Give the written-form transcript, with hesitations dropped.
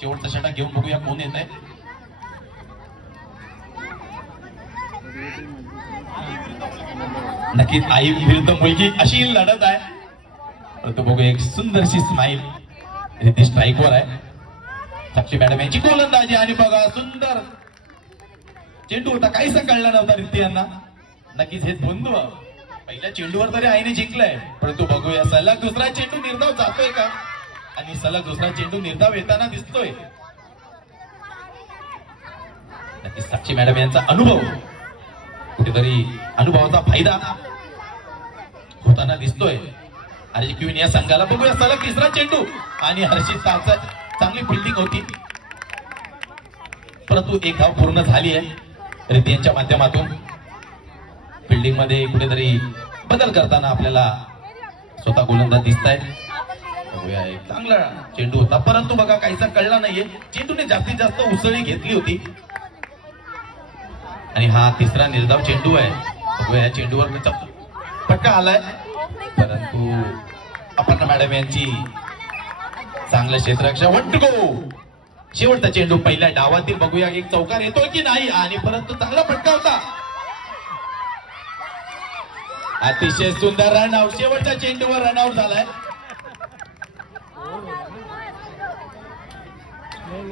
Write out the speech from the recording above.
शेवटचा षटक घेऊन बघूया कोण येत आहे. नक्कीच आई विरुद्ध मुलगी अशी लढत आहे. तो बघूया एक सुंदरशी स्माईल रिती स्ट्राईकवर आहे. साक्षी मॅडम यांची गोलंदाजी आणि बघा सुंदर चेंडू होता, काहीच कळला नव्हता रिती यांना. नक्कीच हे द्वंद्व पहिल्या चेंडूवर तरी आईने जिंकलंय, परंतु बघूया सलग दुसरा चेंडू निर्धाव जातोय का आणि सलग दुसरा चेंडू निर्धाव येताना दिसतोय. नक्कीच साक्षी मॅडम यांचा अनुभव कुठेतरी अनुभवाचा फायदा होताना दिसतोय. हर्षित क्वीन या संघाला बघूया सलग तिसरा चेंडू आणि हर्षित चांगली फिल्डिंग होती, परंतु एक धाव पूर्ण झाली आहे. रिती यांच्या माध्यमातून फिल्डिंग मध्ये कुठेतरी बदल करताना आपल्याला स्वतः गोलंदाज दिसत आहेत. बघूया एक चांगला चेंडू होता, परंतु बघा काहीसा कळला नाहीये. चेंडूने जास्तीत जास्त उसळी घेतली होती आणि हा तिसरा निर्धाव चेंडू आहे. बघूया या चेंडूवर फटका आलाय, परंतु अपर्णा मॅडम यांची चांगलं क्षेत्ररक्षण. 1 to go. शेवटचा चेंडू पहिल्या डावातील बघूया एक चौकार येतोय की नाही आणि परंतु चांगला फटका होता. अतिशय सुंदर रनआउट. शेवटच्या चेंडूवर रनआउट झालाय.